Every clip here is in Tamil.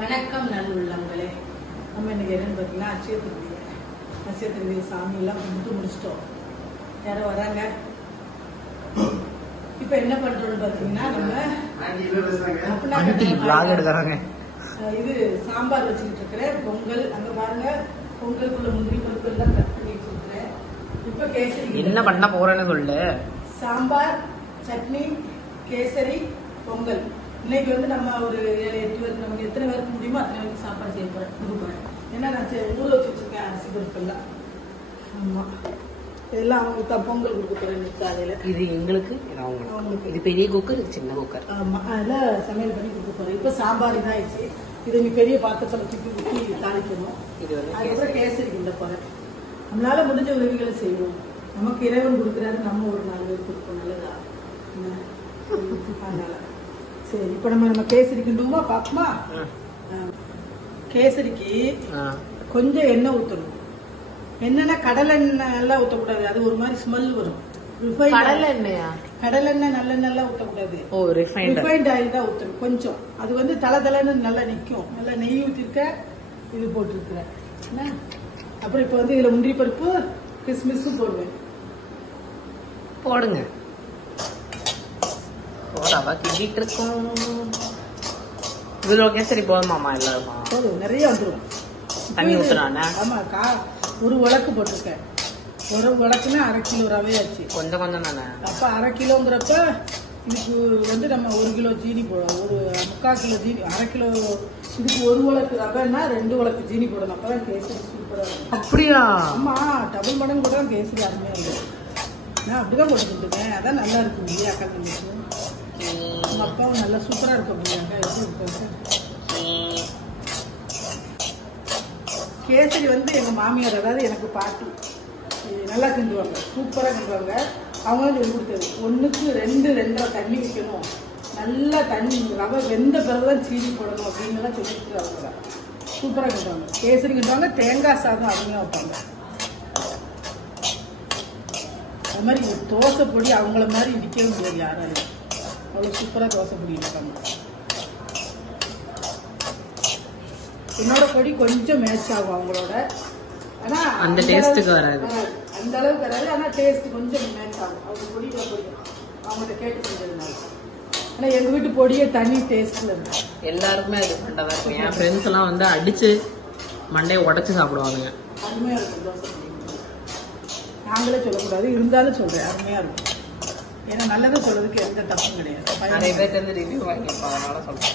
வணக்கம் நல்லுள்ளங்களே. நம்ம இன்னைக்கு என்னன்னு பார்த்தீங்கன்னா அச்சய திருவிழா சாமியெல்லாம் கும்பிட்டு முடிச்சிட்டோம். யாரும் வராங்க. இப்போ என்ன பண்றோம்னு பார்த்தீங்கன்னா நம்ம இது சாம்பார் வச்சுக்கிட்டு இருக்கிறேன். பொங்கல் அங்கே பாருங்க, பொங்கலுக்குள்ள முந்திரி பருப்பு எல்லாம் கட் பண்ணி வச்சுருக்கிறேன். இப்போ கேசரி என்ன பண்ண போறேன்னு சொல்லு. சாம்பார், சட்னி, கேசரி, பொங்கல். இன்னைக்கு வந்து நம்ம ஒரு 7-8 பேருக்கு நமக்கு எத்தனை பேருக்கு முடியுமோ அத்தனை பேருக்கு சாப்பாடு செய்ய போறேன், கொடுக்குறேன். ஏன்னா நான் ஊற வச்சு வச்சிருக்கேன் அரிசி பருப்பு எல்லாம். ஆமா, இதெல்லாம் அவங்களுக்கு தான் பொங்கல் கொடுக்க போறேன் காலையில. இது எங்களுக்கு, அவங்களுக்கு. இது பெரிய குக்கர், இது சின்ன குக்கர். ஆமா, அதில் சமையல் பண்ணி கொடுக்க போறேன். இப்போ சாம்பார் இதாயிடுச்சு. இது நீ பெரிய பாத்திரத்தில் ஊற்றி தாளிக்கணும். அதுக்கப்புறம் கேசரி கிண்ட போறேன். நம்மளால முடிஞ்ச உதவிகளை செய்வோம். நமக்கு இறைவன் கொடுக்குறாரு, நம்ம ஒரு 4 பேர் கொடுப்போம். நல்லதா? அதனால சரி, இப்ப நம்ம கேசரி கிண்டுமா பாப்போமா? கேசரிக்கு கொஞ்சம் எண்ணெய் ஊற்றணும். என்னன்னா கடலை எண்ணெய் எல்லாம் ஊற்றக்கூடாது, அது ஒரு மாதிரி ஸ்மெல் வரும். கடலை எண்ணெயா? கடலை எண்ணெய் நல்லெண்ணெய் எல்லாம் ஊற்றக்கூடாது. ரிஃபைண்ட் ஆயில் தான் ஊற்றணும் கொஞ்சம். அது வந்து தலைன்னு நல்லா நிற்கும். நல்லா நெய் ஊற்றிருக்க, இது போட்டிருக்கிறேன். அப்புறம் இப்ப வந்து இதுல முந்திரி பருப்பு கிஸ்மிஸும் போடுவேன். போடுங்க. இதுல கேசரி போதுமாமா? எல்லாருமா போதும், நிறைய வந்துடும். தண்ணி ஊத்துறானே. ஆமா, ஒரு உலக்கு போட்டிருக்கேன். ஒரு உலக்குன்னா 1/2 கிலோ ரவையாச்சு. கொஞ்சம் கொஞ்சம் தானே. அப்ப 1/2 கிலோங்கிறப்ப இதுக்கு வந்து நம்ம 1 கிலோ ஜீனி போடணும். ஒரு 3/4 கிலோ ஜீனி, 1/2 கிலோ இதுக்கு 1 உலக்கு ரவைன்னா 2 உலக்கு ஜீனி போடணும். அப்பதான் கேசரி சூப்பரா இருக்கும். அப்படியா? ஆமா, டபுள் மடங்கு கூட கேசரி அருமையா இருக்கும். நான் அப்படிதான் போட்டுக்கிட்டுருக்கேன். அதான் நல்லா இருக்கும். இல்லையா அக்கா தம்பிக்கு? உங்க அப்பாவும் நல்லா சூப்பரா இருக்கும். அப்படியாக்கா எப்படி இருக்கு? கேசரி வந்து எங்க மாமியார், அதாவது எனக்கு பாட்டி, நல்லா கிண்டுவாங்க. சூப்பரா கிண்டுவாங்க. அவங்க தான் சொல்லி கொடுத்தது. 1க்கு 2-2.5 தண்ணி வைக்கணும். நல்லா தண்ணி ரவை வெந்த பிறகுதான் சீனி போடணும் அப்படின்னு எல்லாம் சொல்லி கொடுத்துருவாங்க. சூப்பரா கிண்டுவாங்க. கேசரி கிண்டுவாங்க. தேங்காய் சாதம் அருமையா வைப்பாங்க. அது மாதிரி தோசை பொடி அவங்கள மாதிரி இடிக்கவே முடியாது யாராலும். அவ்வளோ சூப்பராக தோசை பொடி இருக்காங்க. என்னோட பொடி கொஞ்சம் மேட்ச் ஆகும் அவங்களோட. ஆனா அந்த டேஸ்ட்டுக்கு வராது, அந்த அளவுக்கு வராது. ஆனா டேஸ்ட் கொஞ்சம் மேட்ச் ஆகும். அவங்க பொடி அவங்கள்ட்ட கேட்டு செஞ்சதுனால. ஆனா எங்க வீட்டு பொடியே தனி டேஸ்ட்ல இருக்கு. எல்லாருக்குமே அது பண்டதா இருக்கும். என் ஃப்ரெண்ட்ஸ் எல்லாம் வந்து அடிச்சு மண்டையை உடைச்சு சாப்பிடுவாங்க. அருமையா இருக்கும் தோசை பொடி. நாங்களே சொல்லக்கூடாது, இருந்தாலும் சொல்றேன், அருமையா இருக்கும். ஏன்னா நல்லதை சொல்றதுக்கு எந்த தப்பும் கிடையாது. நிறைய பேர் தெரிஞ்சு ரிவ்யூ வாங்கியிருப்பாங்க, அதனால சொல்றேன்.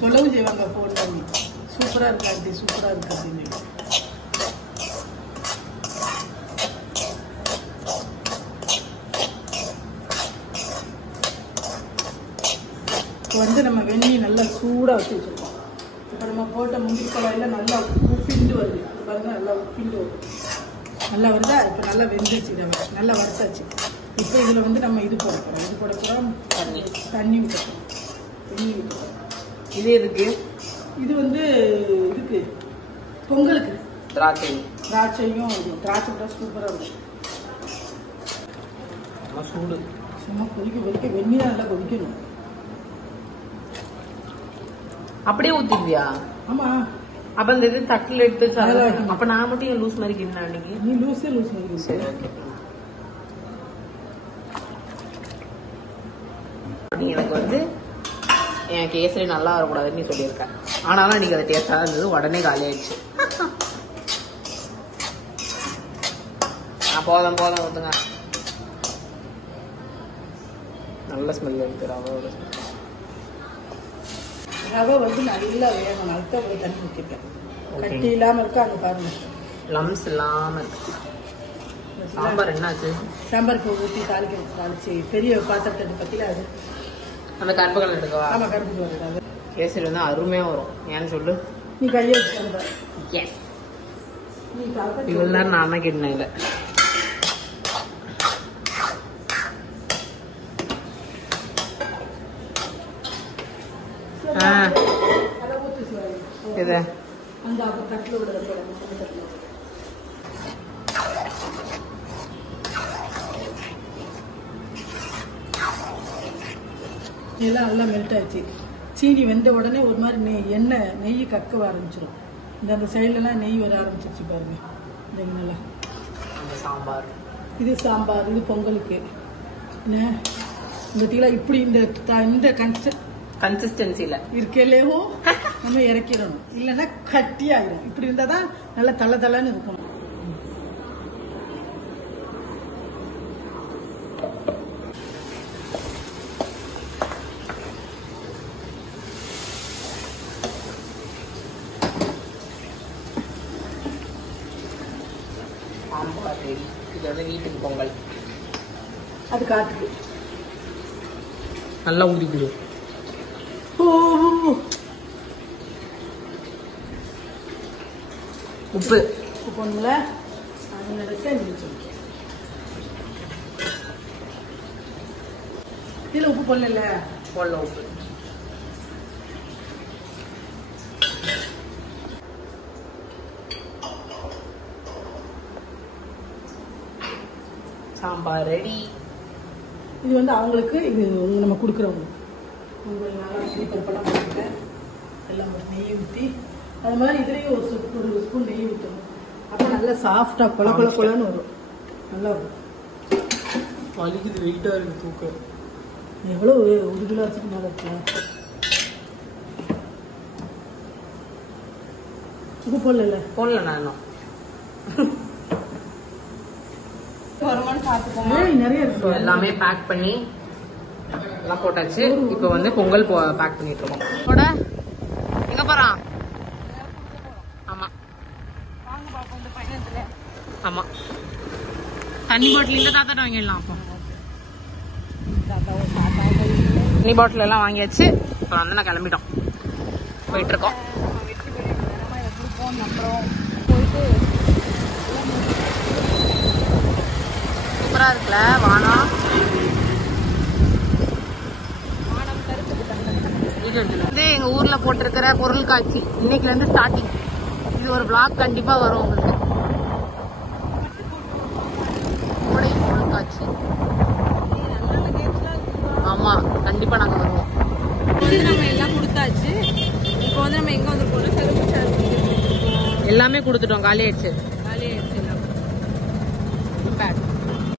சொல்லவும் செய்வாங்க போன் பண்ணி, சூப்பரா இருக்கு ஆண்டி, சூப்பரா இருக்கு அப்படின்னு. இப்போ வந்து நம்ம வெந்நீர் நல்லா சூடா வச்சு வச்சிருக்கோம். இப்போ நம்ம போட்ட முந்திரி கொலையில நல்லா உப்பிண்டு வருது. பாருங்க, நல்லா உப்பிண்டு வருது. நல்லா வருதா? இப்போ நல்லா வெந்துச்சு, நல்லா வறுத்தாச்சு. இப்போ இதில் வந்து நம்ம இது போட போகிறோம். இது போட போகிறோம், தண்ணி ஊற்றணும். வெந்நீர் ஊற்றணும். இது எதுக்கு? இது வந்து இதுக்கு பொங்கலுக்கு. திராட்சையும் திராட்சை கூட சூப்பராக இருக்கும். சூடு சும்மா கொதிக்க வெந்நீர் நல்லா கொதிக்கணும். அப்படியே ஊத்திடுவியா? ஆமா. அப்ப இந்த இது தட்டுல எடுத்து, அப்ப நான் மட்டும் என் லூஸ் மாதிரி கிண்ணா அன்னைக்கு. நீ லூஸ் மாதிரி. சரி, ஓகே. நீ எனக்கு வந்து என் கேசரி நல்லா வரக்கூடாதுன்னு நீ சொல்லியிருக்க. ஆனாலும் அன்னைக்கு அது டேஸ்டா இருந்தது. உடனே காலி ஆயிடுச்சு. போதும் ஊத்துங்க. நல்ல ஸ்மெல் இருக்கு ரவோட. ரவை வந்து நல்லா வேகணும். அதுதான் ஒரு தண்ணி ஊற்றிட்டேன். கட்டி இல்லாம இருக்கா அங்க பாருங்க. லம்ஸ் இல்லாம இருக்கு. சாம்பார் என்னாச்சு? சாம்பார் இப்போ ஊற்றி தாளிச்சு பெரிய பாத்திரத்தை பத்தில அது அந்த கருப்பு கலர் எடுக்கவா? ஆமா, கருப்பு கலர். கேசரி வந்து அருமையா வரும். ஏன்னு சொல்லு. நீ கையை வச்சு இவ்வளவு நேரம் நான் தான் கிட்டினேன். இல்லை இது அந்த தட்டில் விட இதெல்லாம் நல்லா மெல்ட் ஆயிடுச்சு. சீனி வெந்த உடனே ஒரு மாதிரி நெய் கக்க ஆரம்பிச்சிடும். அந்த சைட்லலாம் நெய் வர ஆரம்பிச்சிருச்சு பாருங்க. இந்த நல்லா சாம்பார், இது சாம்பார், இது பொங்கலுக்கு. என்ன இந்த இப்படி இந்த கன்சிஸ்டன்சில இருக்கலேவும் நம்ம இறக்கிடணும். இல்லைன்னா கட்டி ஆயிடும். இப்படி இருந்தா தான் நல்லா தள்ள தள்ளன்னு இருக்கணும். சாம்பார் ரெடி. இது வந்து வீட்டுக்கு பொங்கல். அது காட்டுக்கு நல்லா ஊதிக்குது. உப்பு போடணும்ல. இதுல உப்பு போடல. உப்பு. சாம்பார் ரெடி. இது வந்து அவங்களுக்கு, இது நம்ம கொடுக்குறவங்க. உங்களுக்கு நல்லா பருப்பெல்லாம் போட்டுருக்கேன். எல்லாம் ஒரு நெய் ஊற்றி, அது மாதிரி இதுலேயும் ஒரு ஸ்பூன் நெய் ஊற்றணும். அப்போ நல்லா சாஃப்டாக கொலன்னு வரும். நல்லா வரும். வலிக்குது, வெயிட்டாக இருக்குது தூக்க. எவ்வளோ 1 கிலோ வச்சுக்கு மேலே இருக்கலாம். உப்பு போடல நான் இன்னும் நிறைய இருக்கு. எல்லாமே பேக் பண்ணி எல்லாம் போட்டாச்சு. இப்போ வந்து பொங்கல் பேக் பண்ணிட்டு இருக்கோம். எங்க போறான்? ஆமா ஆமா, தண்ணி பாட்டில் இல்ல, தாத்தாட்ட வாங்கிடலாம். அப்போ தண்ணி பாட்டில் எல்லாம் வாங்கியாச்சு. இப்போ வந்து நான் கிளம்பிட்டோம், போயிட்டு இருக்கோம். சூப்பரா இருக்குல்ல வானம். வந்து எங்க ஊர்ல போட்டிருக்கிற பொருள் காட்சி இன்னைக்குல இருந்து ஸ்டார்டிங். இது ஒரு vlog கண்டிப்பா வரும் உங்களுக்கு. பொருள் காட்சி. ஆமா, கண்டிப்பா நாங்க வருவோம். நம்ம எல்லாம் கொடுத்தாச்சு. இப்போ வந்து நம்ம எங்க வந்து எல்லாமே கொடுத்துட்டோம், காலி ஆயிடுச்சு.